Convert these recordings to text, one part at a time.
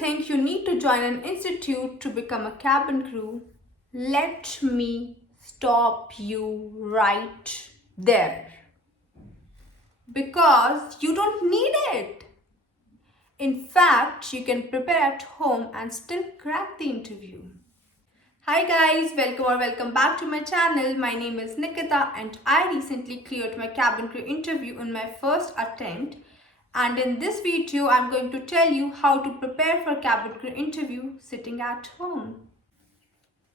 think you need to join an institute to become a cabin crew, let me stop you right there. Because you don't need it. In fact, you can prepare at home and still crack the interview. Hi guys, welcome back to my channel. My name is Nikita and I recently cleared my cabin crew interview in my first attempt. And in this video, I'm going to tell you how to prepare for cabin crew interview sitting at home.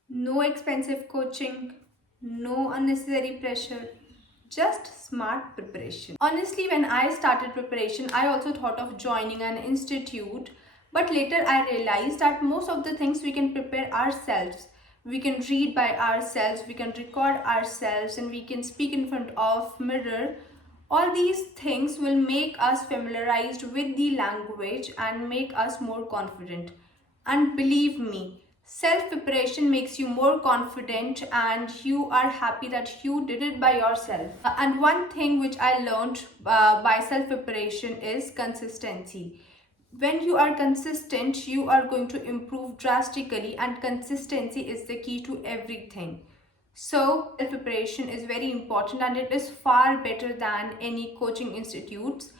No expensive coaching, no unnecessary pressure, just smart preparation. Honestly, when I started preparation, I also thought of joining an institute, but later I realized that most of the things we can prepare ourselves. We can read by ourselves, we can record ourselves, and we can speak in front of mirror. All these things will make us familiarized with the language and make us more confident. And believe me, self-preparation makes you more confident and you are happy that you did it by yourself. And one thing which I learned by self-preparation is consistency. When you are consistent, you are going to improve drastically, and consistency is the key to everything. So self-preparation is very important and it is far better than any coaching institutes.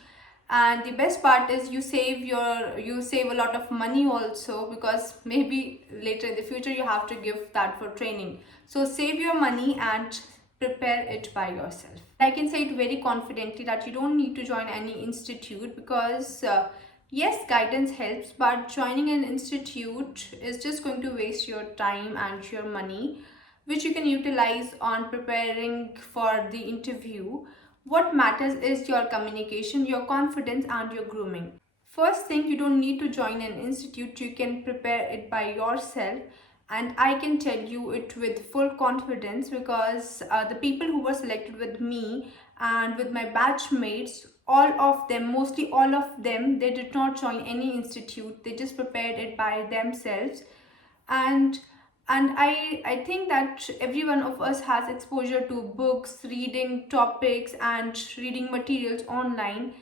And the best part is you save a lot of money also, because maybe later in the future you have to give that for training. So save your money and prepare it by yourself. I can say it very confidently that you don't need to join any institute, because yes, guidance helps, but joining an institute is just going to waste your time and your money, which you can utilize on preparing for the interview. What matters is your communication, your confidence, and your grooming. First thing, you don't need to join an institute, you can prepare it by yourself. And I can tell you it with full confidence, because the people who were selected with me and with my batchmates, all of them, mostly all of them, they did not join any institute, they just prepared it by themselves. And I think that every one of us has exposure to books, reading topics, and reading materials online.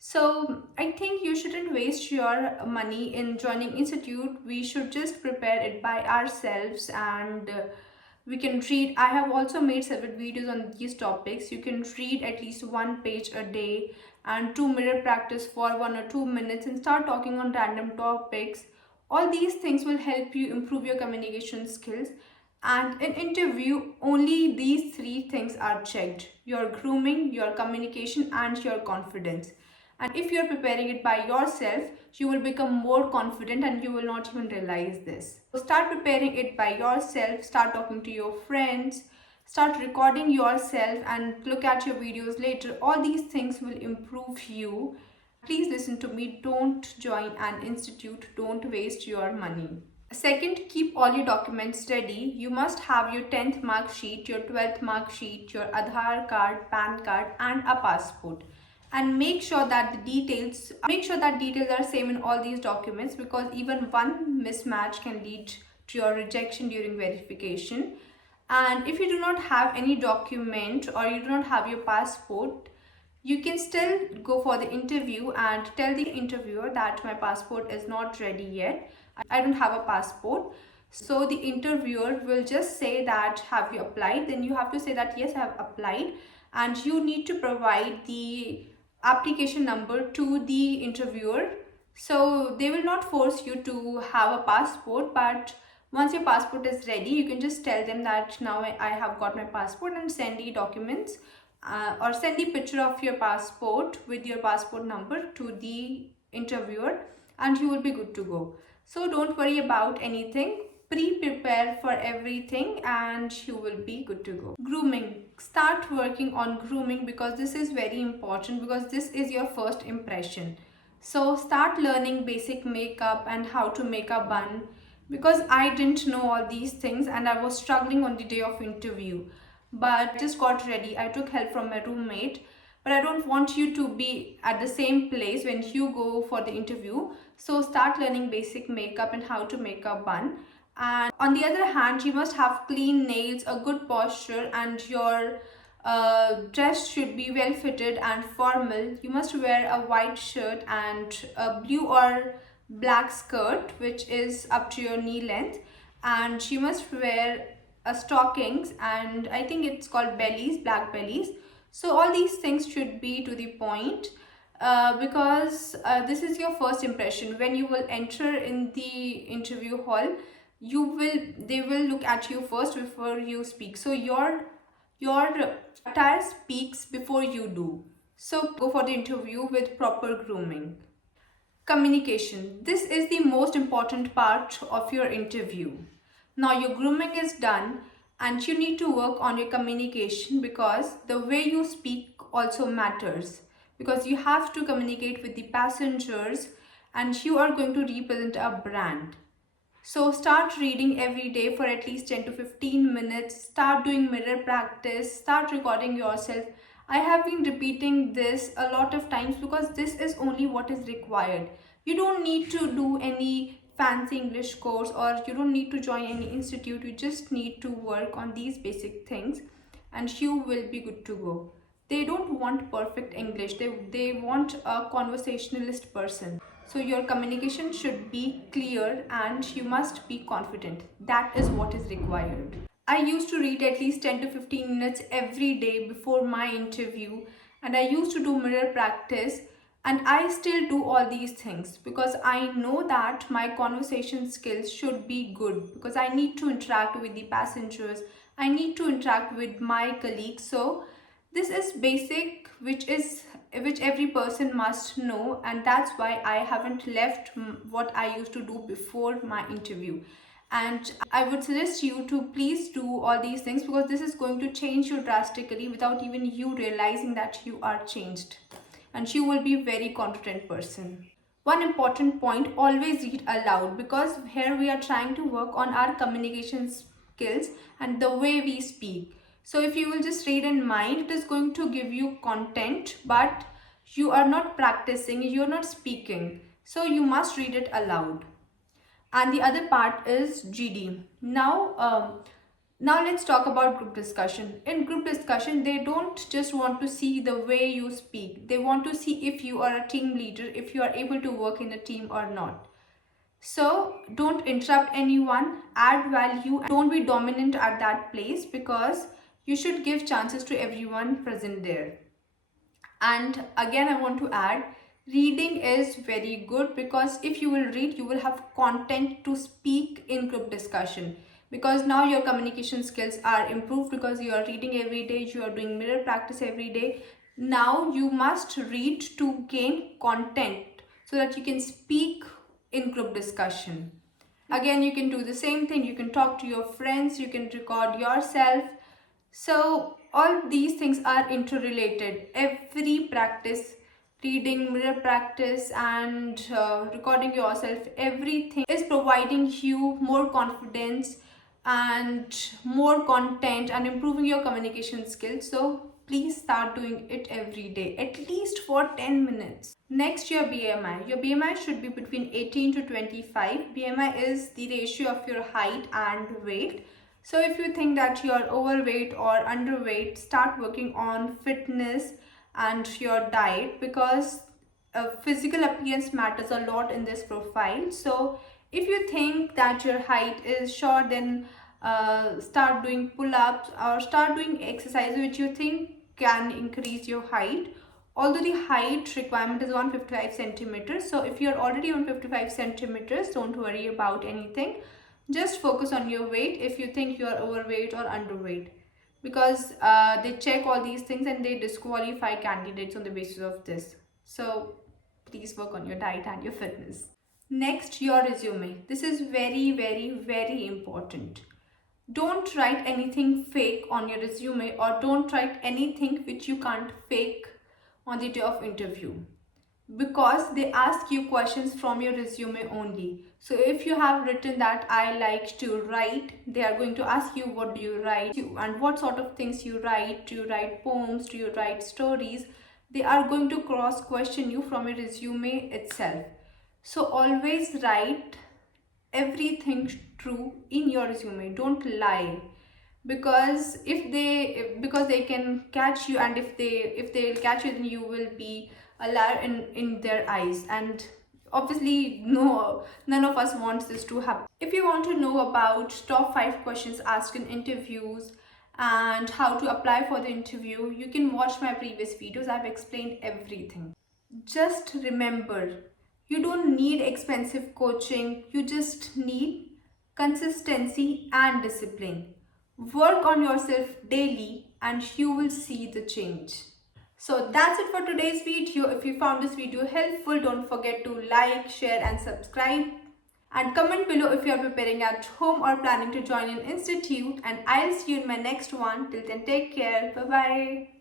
So I think you shouldn't waste your money in joining institute. We should just prepare it by ourselves, and we can read. I have also made several videos on these topics. You can read at least one page a day and do mirror practice for 1 or 2 minutes and start talking on random topics. All these things will help you improve your communication skills. And in interview, only these three things are checked: your grooming, your communication, and your confidence. And if you're preparing it by yourself, you will become more confident and you will not even realize this. So start preparing it by yourself, start talking to your friends, start recording yourself and look at your videos later. All these things will improve you. Please listen to me, don't join an institute, don't waste your money. Second, keep all your documents ready. You must have your 10th mark sheet, your 12th mark sheet, your Aadhaar card, PAN card, and a passport. And make sure that details are same in all these documents, because even one mismatch can lead to your rejection during verification. And if you do not have any document or you do not have your passport, you can still go for the interview and tell the interviewer that my passport is not ready yet, I don't have a passport. So the interviewer will just say that, have you applied? Then you have to say that yes, I have applied, and you need to provide the application number to the interviewer. So they will not force you to have a passport, but once your passport is ready, you can just tell them that now I have got my passport, and send the documents or send the picture of your passport with your passport number to the interviewer, and you will be good to go. So don't worry about anything. Pre-prepare for everything and you will be good to go. Grooming. Start working on grooming, because this is very important, because this is your first impression. So start learning basic makeup and how to make a bun, because I didn't know all these things and I was struggling on the day of interview. But just got ready. I took help from my roommate. But I don't want you to be at the same place when you go for the interview. So start learning basic makeup and how to make a bun. And on the other hand, you must have clean nails, a good posture, and your dress should be well fitted and formal. You must wear a white shirt and a blue or black skirt which is up to your knee length, and she must wear stockings, and I think it's called bellies, black bellies. So all these things should be to the point, because this is your first impression. When you will enter in the interview hall, they will look at you first before you speak. So your attire speaks before you do. So go for the interview with proper grooming. Communication. This is the most important part of your interview. Now your grooming is done and you need to work on your communication, because the way you speak also matters, because you have to communicate with the passengers and you are going to represent a brand. So start reading every day for at least 10 to 15 minutes. Start doing mirror practice. Start recording yourself. I have been repeating this a lot of times because this is only what is required. You don't need to do any fancy English course, or you don't need to join any institute. You just need to work on these basic things and you will be good to go. They don't want perfect English. They want a conversationalist person. So your communication should be clear and you must be confident. That is what is required. I used to read at least 10 to 15 minutes every day before my interview, and I used to do mirror practice, and I still do all these things because I know that my conversation skills should be good, because I need to interact with the passengers, I need to interact with my colleagues. So this is basic, which every person must know, and that's why I haven't left what I used to do before my interview. And I would suggest you to please do all these things, because this is going to change you drastically without even you realizing that you are changed, and you will be a very confident person. One important point, always read aloud, because here we are trying to work on our communication skills and the way we speak. So if you will just read in mind, it is going to give you content, but you are not practicing, you are not speaking. So you must read it aloud. And the other part is GD. Now let's talk about group discussion. In group discussion, they don't just want to see the way you speak. They want to see if you are a team leader, if you are able to work in a team or not. So don't interrupt anyone, add value, and don't be dominant at that place, because you should give chances to everyone present there. And again, I want to add, reading is very good, because if you will read, you will have content to speak in group discussion, because now your communication skills are improved because you are reading every day, you are doing mirror practice every day. Now you must read to gain content so that you can speak in group discussion. Again, you can do the same thing. You can talk to your friends, you can record yourself. So all these things are interrelated. Every practice, reading, mirror practice, and recording yourself, everything is providing you more confidence and more content and improving your communication skills. So please start doing it every day, at least for 10 minutes. Next, your BMI. Your BMI should be between 18 to 25. BMI is the ratio of your height and weight. So if you think that you are overweight or underweight, start working on fitness and your diet, because physical appearance matters a lot in this profile. So if you think that your height is short, then start doing pull-ups or start doing exercise which you think can increase your height. Although the height requirement is 155 centimeters, so if you're already on 55 centimeters, don't worry about anything. Just focus on your weight if you think you are overweight or underweight, because they check all these things and they disqualify candidates on the basis of this. So please work on your diet and your fitness. Next, your resume. This is very, very, very important. Don't write anything fake on your resume, or don't write anything which you can't fake on the day of interview, because they ask you questions from your resume only. So if you have written that I like to write, they are going to ask you what do you write and what sort of things you write. Do you write poems? Do you write stories? They are going to cross question you from your resume itself. So always write everything true in your resume. Don't lie, because because they can catch you, and if they catch you, then you will be a liar in their eyes, and Obviously, no, none of us wants this to happen. If you want to know about top 5 questions asked in interviews and how to apply for the interview, you can watch my previous videos. I've explained everything. Just remember, you don't need expensive coaching, you just need consistency and discipline. Work on yourself daily and you will see the change. So that's it for today's video. If you found this video helpful, don't forget to like, share and subscribe. And comment below if you are preparing at home or planning to join an institute. And I'll see you in my next one. Till then, take care. Bye bye.